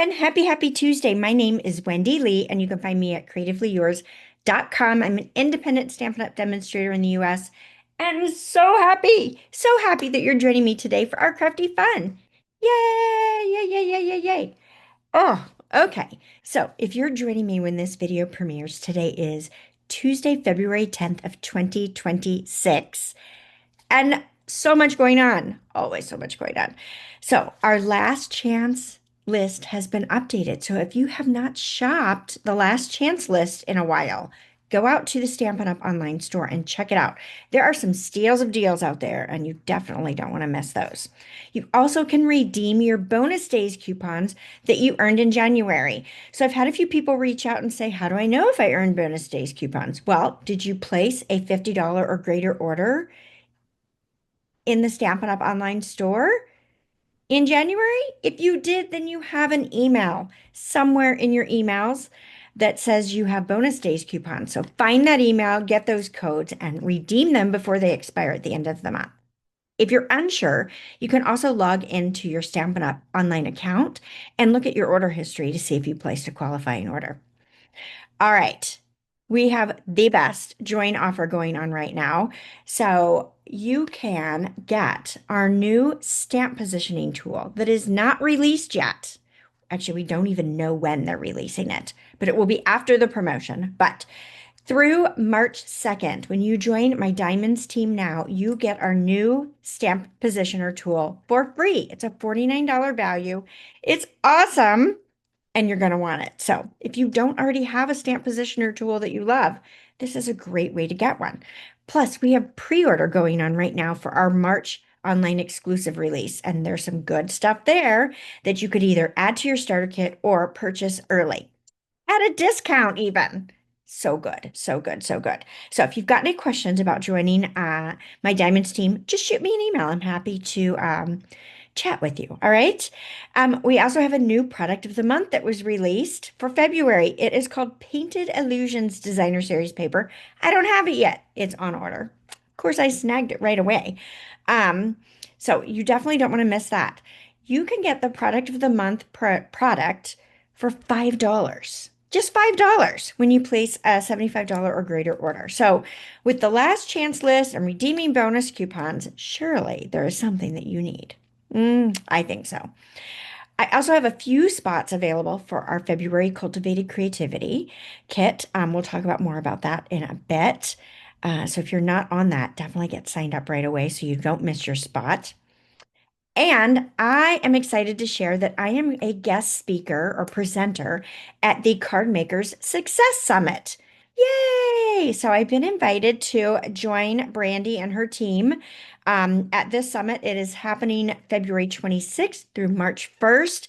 and happy Tuesday. My name is Wendy Lee, and you can find me at CreativeLeeYours.com. I'm an independent Stampin' Up! Demonstrator in the US, and I'm so happy that you're joining me today for our crafty fun. Yay, yay, yay, yay, yay, yay. Oh, okay. So if you're joining me when this video premieres, today is Tuesday, February 10th of 2026. And so much going on. Always so much going on. So our last chance list has been updated. So if you have not shopped the last chance list in a while, go out to the Stampin' Up! Online store and check it out. There are some steals of deals out there, and you definitely don't want to miss those. You also can redeem your bonus days coupons that you earned in January. So I've had a few people reach out and say, how do I know if I earned bonus days coupons? Well, did you place a $50 or greater order in the Stampin' Up! Online store in January? If you did, then you have an email somewhere in your emails that says you have bonus days coupons. So find that email, get those codes, and redeem them before they expire at the end of the month. If you're unsure, you can also log into your Stampin' Up! Online account and look at your order history to see if you placed a qualifying order. All right. We have the best join offer going on right now. So you can get our new stamp positioning tool that is not released yet. Actually, we don't even know when they're releasing it, but it will be after the promotion. But through March 2nd, when you join my Diamonds team now, you get our new stamp positioner tool for free. It's a $49 value. It's awesome, and you're going to want it. So if you don't already have a stamp positioner tool that you love, this is a great way to get one. Plus, we have pre-order going on right now for our March online exclusive release, and there's some good stuff there that you could either add to your starter kit or purchase early at a discount even. So good, so good, so good. So if you've got any questions about joining my Diamonds team, just shoot me an email. I'm happy to chat with you. All right. We also have a new product of the month that was released for February. It is called Painted Illusions Designer Series paper. I don't have it yet. It's on order. Of course, I snagged it right away. So you definitely don't want to miss that. You can get the product of the month product for $5. Just $5 when you place a $75 or greater order. So with the last chance list and redeeming bonus coupons, surely there is something that you need. I think so. I also have a few spots available for our February Cultivated Creativity kit. We'll talk about more about that in a bit. So if you're not on that, definitely get signed up right away so you don't miss your spot. And I am excited to share that I am a guest speaker or presenter at the Card Makers Success Summit. Yay! So I've been invited to join Brandy and her team at this summit. It is happening February 26th through March 1st.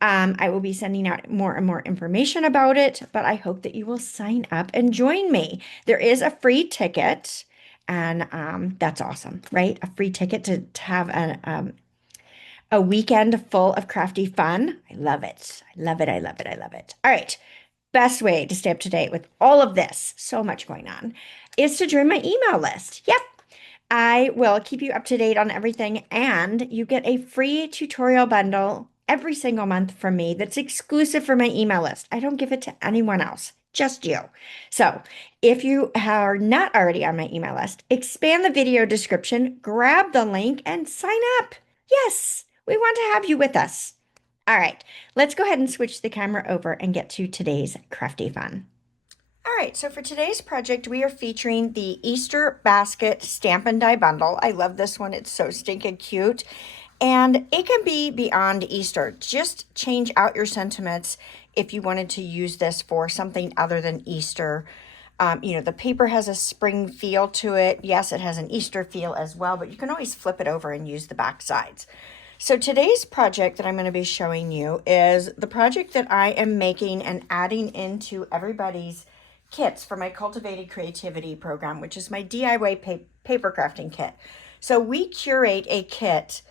I will be sending out more and more information about it, but I hope that you will sign up and join me. There is a free ticket, and that's awesome, right? A free ticket to have a weekend full of crafty fun. I love it. I love it. I love it. I love it. All right. Best way to stay up to date with all of this, so much going on, is to join my email list. Yep. I will keep you up to date on everything, and you get a free tutorial bundle every single month from me that's exclusive for my email list. I don't give it to anyone else, just you. So if you are not already on my email list, expand the video description, grab the link, and sign up. Yes, we want to have you with us. All right, let's go ahead and switch the camera over and get to today's crafty fun. All right, so for today's project, we are featuring the Easter Basket Stamp and Die Bundle. I love this one. It's so stinking cute. And it can be beyond Easter. Just change out your sentiments if you wanted to use this for something other than Easter. The paper has a spring feel to it. Yes, it has an Easter feel as well, but you can always flip it over and use the back sides. So today's project that I'm going to be showing you is the project that I am making and adding into everybody's kits for my Cultivated Creativity program, which is my DIY paper crafting kit. So we curate a kit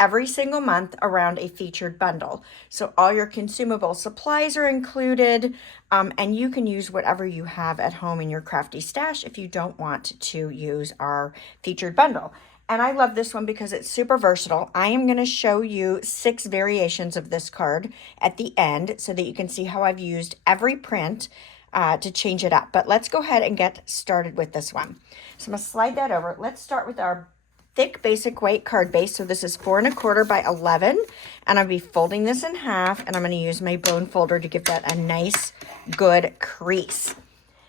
every single month around a featured bundle. So all your consumable supplies are included, and you can use whatever you have at home in your crafty stash if you don't want to use our featured bundle. And I love this one because it's super versatile. I am going to show you 6 variations of this card at the end so that you can see how I've used every print to change it up. But let's go ahead and get started with this one. So I'm going to slide that over. Let's start with our thick basic white card base. So this is 4 1/4 by 11, and I'll be folding this in half, and I'm going to use my bone folder to give that a nice, good crease.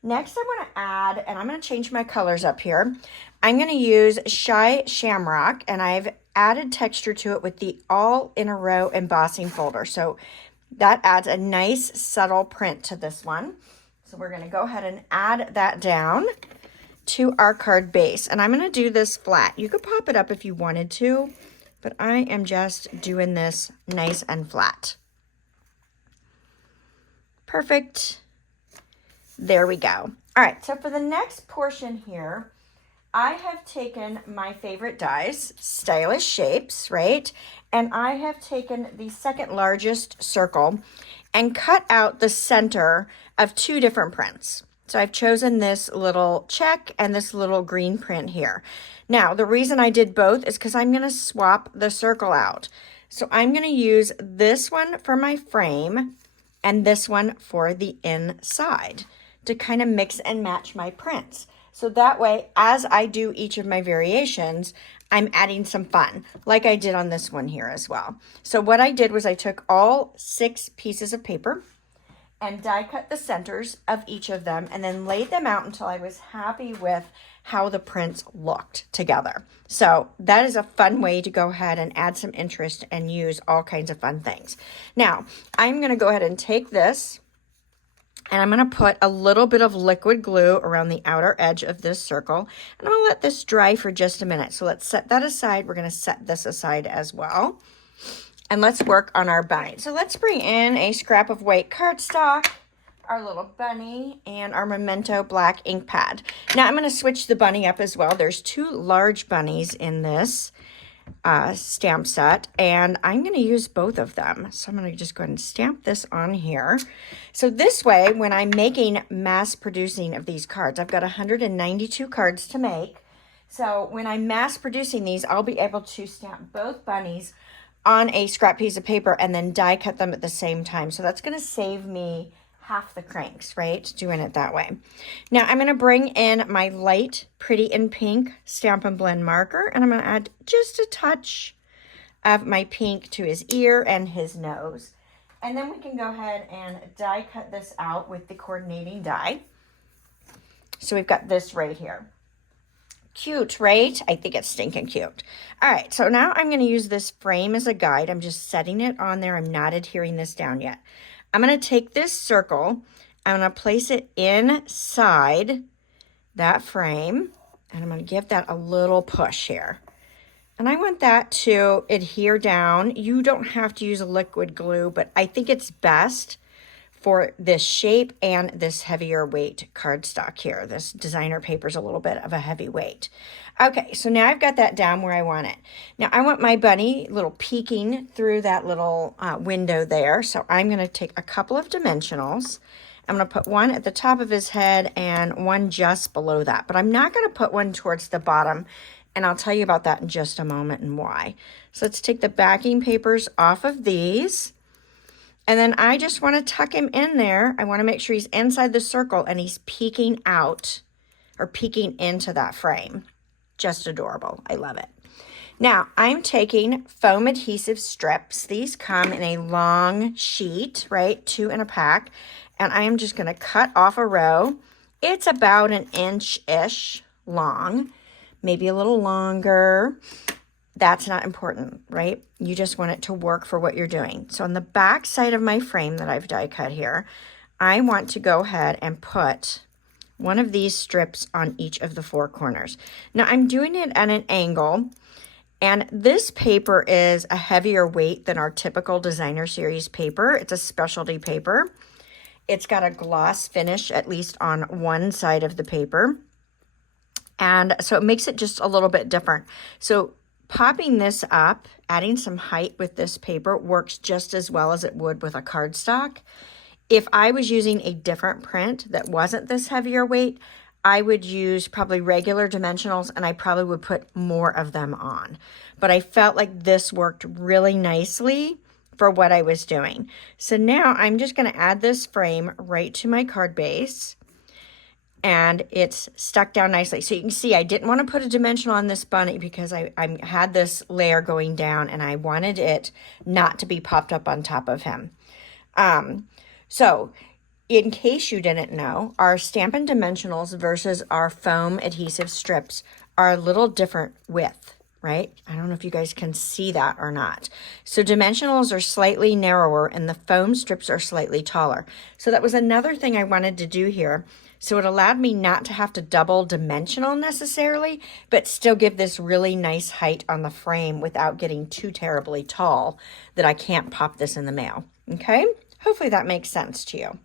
Next, I want to add, and I'm going to change my colors up here. I'm going to use Shy Shamrock, and I've added texture to it with the all in a row embossing folder. So that adds a nice subtle print to this one. So we're going to go ahead and add that down to our card base. And I'm going to do this flat. You could pop it up if you wanted to, but I am just doing this nice and flat. Perfect. There we go. All right, so for the next portion here, I have taken my favorite dies, Stylish Shapes, right? And I have taken the second largest circle and cut out the center of 2 different prints. So I've chosen this little check and this little green print here. Now, the reason I did both is because I'm going to swap the circle out. So I'm going to use this one for my frame and this one for the inside to kind of mix and match my prints. So that way, as I do each of my variations, I'm adding some fun, like I did on this one here as well. So what I did was I took all 6 pieces of paper and die cut the centers of each of them and then laid them out until I was happy with how the prints looked together. So that is a fun way to go ahead and add some interest and use all kinds of fun things. Now, I'm going to go ahead and take this, and I'm going to put a little bit of liquid glue around the outer edge of this circle. And I'm going to let this dry for just a minute. So let's set that aside. We're going to set this aside as well. And let's work on our bunny. So let's bring in a scrap of white cardstock, our little bunny, and our Memento black ink pad. Now I'm going to switch the bunny up as well. There's 2 large bunnies in this stamp set, and I'm going to use both of them. So I'm going to just go ahead and stamp this on here. So this way, when I'm making mass producing of these cards, I've got 192 cards to make. So when I'm mass producing these, I'll be able to stamp both bunnies on a scrap piece of paper and then die cut them at the same time. So that's going to save me half the cranks, right? Doing it that way. Now I'm going to bring in my light Pretty in Pink Stampin' Blend marker, and I'm going to add just a touch of my pink to his ear and his nose. And then we can go ahead and die cut this out with the coordinating die. So we've got this right here. Cute, right? I think it's stinking cute. All right, so now I'm going to use this frame as a guide. I'm just setting it on there. I'm not adhering this down yet. I'm going to take this circle, I'm going to place it inside that frame, and I'm going to give that a little push here. And I want that to adhere down. You don't have to use a liquid glue, but I think it's best for this shape and this heavier weight cardstock here. This designer paper is a little bit of a heavy weight. Okay, so now I've got that down where I want it. Now I want my bunny little peeking through that little window there. So I'm going to take a couple of dimensionals. I'm going to put one at the top of his head and one just below that. But I'm not going to put one towards the bottom. And I'll tell you about that in just a moment and why. So let's take the backing papers off of these. And then I just want to tuck him in there. I want to make sure he's inside the circle and he's peeking out or peeking into that frame. Just adorable. I love it. Now, I'm taking foam adhesive strips. These come in a long sheet, right? 2 in a pack. And I am just going to cut off a row. It's about 1 inch-ish long, maybe a little longer. That's not important, right? You just want it to work for what you're doing. So on the back side of my frame that I've die cut here, I want to go ahead and put one of these strips on each of the 4 corners. Now I'm doing it at an angle, and this paper is a heavier weight than our typical designer series paper. It's a specialty paper. It's got a gloss finish, at least on one side of the paper. And so it makes it just a little bit different. So popping this up, adding some height with this paper works just as well as it would with a cardstock. If I was using a different print that wasn't this heavier weight, I would use probably regular dimensionals, and I probably would put more of them on. But I felt like this worked really nicely for what I was doing. So now I'm just going to add this frame right to my card base, and it's stuck down nicely. So you can see I didn't want to put a dimensional on this bunny because I had this layer going down, and I wanted it not to be popped up on top of him. So in case you didn't know, our Stampin' Dimensionals versus our foam adhesive strips are a little different width, right? I don't know if you guys can see that or not. So dimensionals are slightly narrower and the foam strips are slightly taller. So that was another thing I wanted to do here. So it allowed me not to have to double dimensional necessarily, but still give this really nice height on the frame without getting too terribly tall that I can't pop this in the mail. Okay? Hopefully that makes sense to you.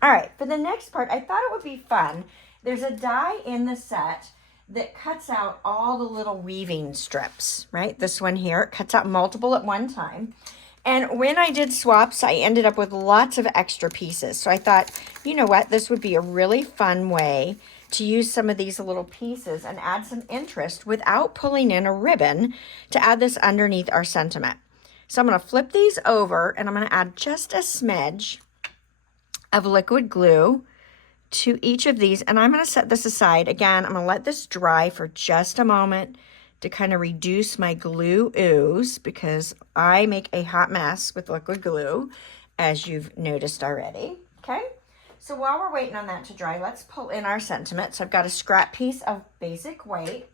All right, for the next part, I thought it would be fun. There's a die in the set that cuts out all the little weaving strips, right? This one here, it cuts out multiple at one time. And when I did swaps, I ended up with lots of extra pieces. So I thought, you know what, this would be a really fun way to use some of these little pieces and add some interest without pulling in a ribbon to add this underneath our sentiment. So I'm going to flip these over and I'm going to add just a smidge of liquid glue to each of these, and I'm going to set this aside. Again, I'm going to let this dry for just a moment to kind of reduce my glue ooze because I make a hot mess with liquid glue, as you've noticed already. Okay, so while we're waiting on that to dry, let's pull in our sentiment. So I've got a scrap piece of basic white,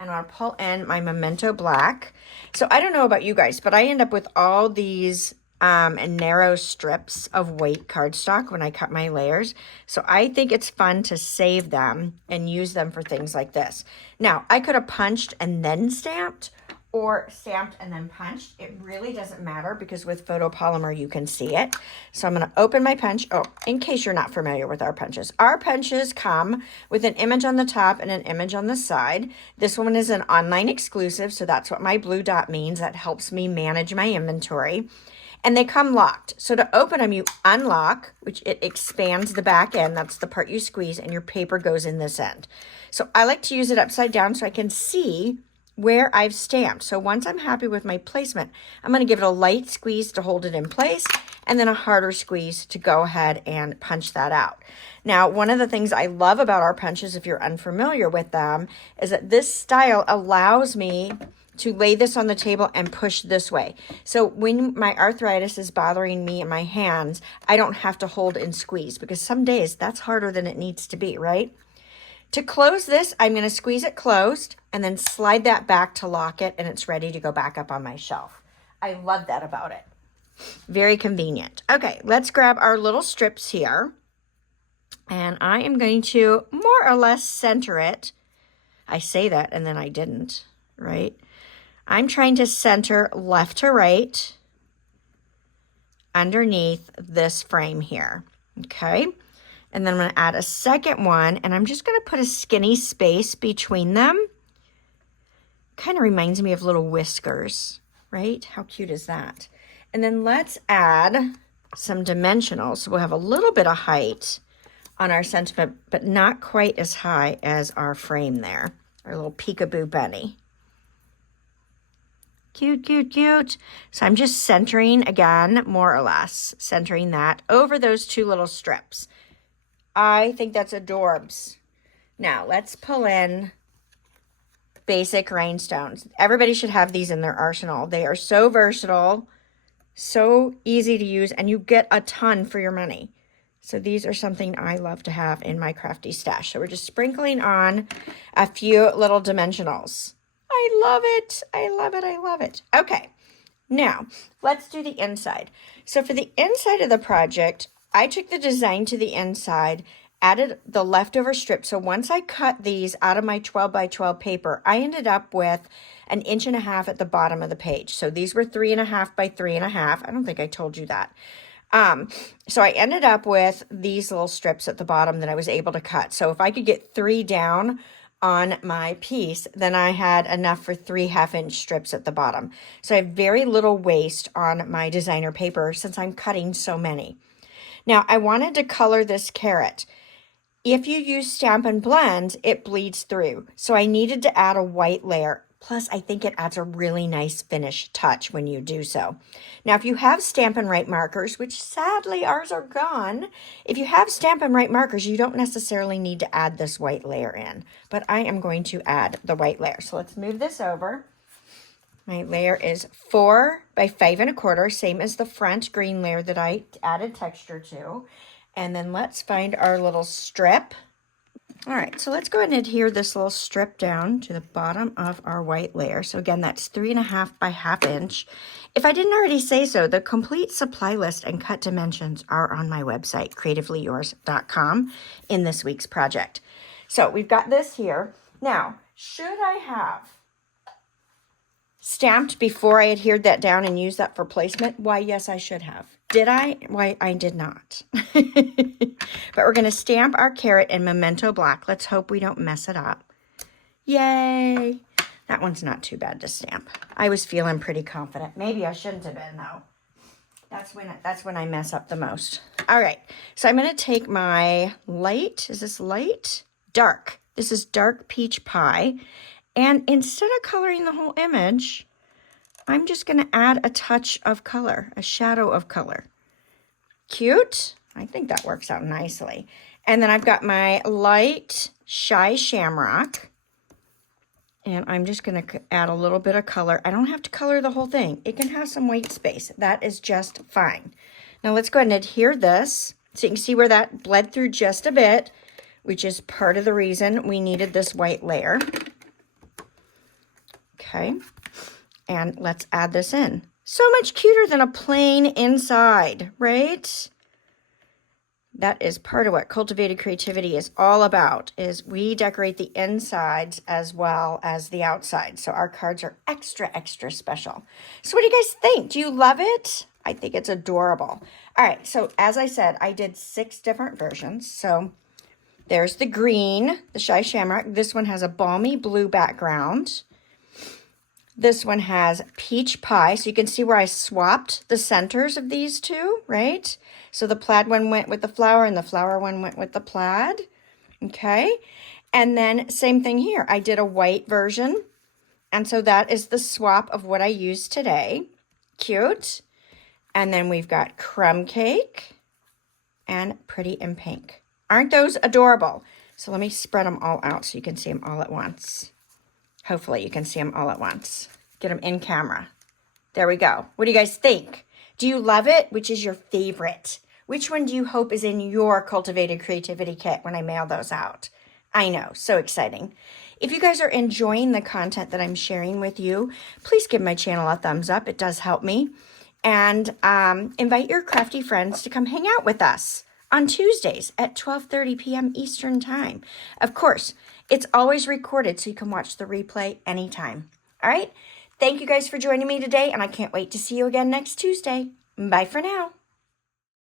and I'll pull in my Memento Black. So I don't know about you guys, but I end up with all these and narrow strips of white cardstock when I cut my layers. So I think it's fun to save them and use them for things like this. Now, I could have punched and then stamped or stamped and then punched. It really doesn't matter because with photopolymer you can see it. So I'm going to open my punch. Oh, in case you're not familiar with our punches come with an image on the top and an image on the side. This one is an online exclusive, so that's what my blue dot means. That helps me manage my inventory. And they come locked. So to open them, you unlock, which it expands the back end. That's the part you squeeze, and your paper goes in this end. So I like to use it upside down so I can see where I've stamped. So once I'm happy with my placement, I'm going to give it a light squeeze to hold it in place, and then a harder squeeze to go ahead and punch that out. Now, one of the things I love about our punches, if you're unfamiliar with them, is that this style allows me to lay this on the table and push this way. So when my arthritis is bothering me in my hands, I don't have to hold and squeeze because some days that's harder than it needs to be, right? To close this, I'm going to squeeze it closed and then slide that back to lock it, and it's ready to go back up on my shelf. I love that about it. Very convenient. Okay, let's grab our little strips here, and I am going to more or less center it. I say that and then I didn't, right? I'm trying to center left to right underneath this frame here, okay? And then I'm going to add a second one, and I'm just going to put a skinny space between them. Kind of reminds me of little whiskers, right? How cute is that? And then let's add some dimensionals. So we'll have a little bit of height on our sentiment, but not quite as high as our frame there, our little Peekaboo bunny. Cute, cute, cute. So I'm just centering again, more or less, centering that over those two little strips. I think that's adorbs. Now let's pull in basic rhinestones. Everybody should have these in their arsenal. They are so versatile, so easy to use, and you get a ton for your money. So these are something I love to have in my crafty stash. So we're just sprinkling on a few little dimensionals. I love it. I love it. I love it. Okay, now let's do the inside. So for the inside of the project, I took the design to the inside, added the leftover strip. So once I cut these out of my 12 by 12 paper, I ended up with 1.5 inches at the bottom of the page. So these were 3.5 by 3.5. I don't think I told you that. So I ended up with these little strips at the bottom that I was able to cut. So if I could get 3 down on my piece, then I had enough for 3 half-inch strips at the bottom. So I have very little waste on my designer paper since I'm cutting so many. Now I wanted to color this carrot. If you use Stampin' Blend, it bleeds through. So I needed to add a white layer. Plus, I think it adds a really nice finish touch when you do so. Now, if you have Stampin' Right markers, which sadly ours are gone, if you have Stampin' Right markers, you don't necessarily need to add this white layer in. But I am going to add the white layer. So let's move this over. My layer is 4 by 5 1/4, same as the front green layer that I added texture to. And then let's find our little strip. All right, so let's go ahead and adhere this little strip down to the bottom of our white layer. So again, that's 3.5 by 1/2 inch. If I didn't already say so, the complete supply list and cut dimensions are on my website, CreativeLeeYours.com, in this week's project. So we've got this here. Now, should I have stamped before I adhered that down and used that for placement? Why, yes, I should have. Did I? Why, I did not. But we're going to stamp our carrot in Memento Black. Let's hope we don't mess it up. Yay! That one's not too bad to stamp. I was feeling pretty confident. Maybe I shouldn't have been, though. That's when I mess up the most. All right, so I'm going to take my light. Is this light? Dark. This is dark peach pie. And instead of coloring the whole image, I'm just going to add a touch of color, a shadow of color. Cute? I think that works out nicely. And then I've got my light Shy Shamrock. And I'm just going to add a little bit of color. I don't have to color the whole thing. It can have some white space. That is just fine. Now let's go ahead and adhere this. So you can see where that bled through just a bit, which is part of the reason we needed this white layer. Okay, and let's add this in. So much cuter than a plain inside, right? That is part of what Cultivated Creativity is all about, is we decorate the insides as well as the outside. So our cards are extra, extra special. So what do you guys think? Do you love it? I think it's adorable. All right, so as I said, I did 6 different versions. So there's the green, the Shy Shamrock. This one has a balmy blue background. This one has peach pie. So you can see where I swapped the centers of these two, right? So the plaid one went with the flower and the flower one went with the plaid. Okay. And then same thing here. I did a white version. And so that is the swap of what I used today. Cute. And then we've got crumb cake and pretty in pink. Aren't those adorable? So let me spread them all out so you can see them all at once. Hopefully you can see them all at once. Get them in camera. There we go. What do you guys think? Do you love it? Which is your favorite? Which one do you hope is in your Cultivated Creativity kit when I mail those out? I know, so exciting. If you guys are enjoying the content that I'm sharing with you, please give my channel a thumbs up. It does help me. And invite your crafty friends to come hang out with us on Tuesdays at 12:30 p.m. Eastern Time. Of course, it's always recorded so you can watch the replay anytime. All right? Thank you guys for joining me today, and I can't wait to see you again next Tuesday. Bye for now.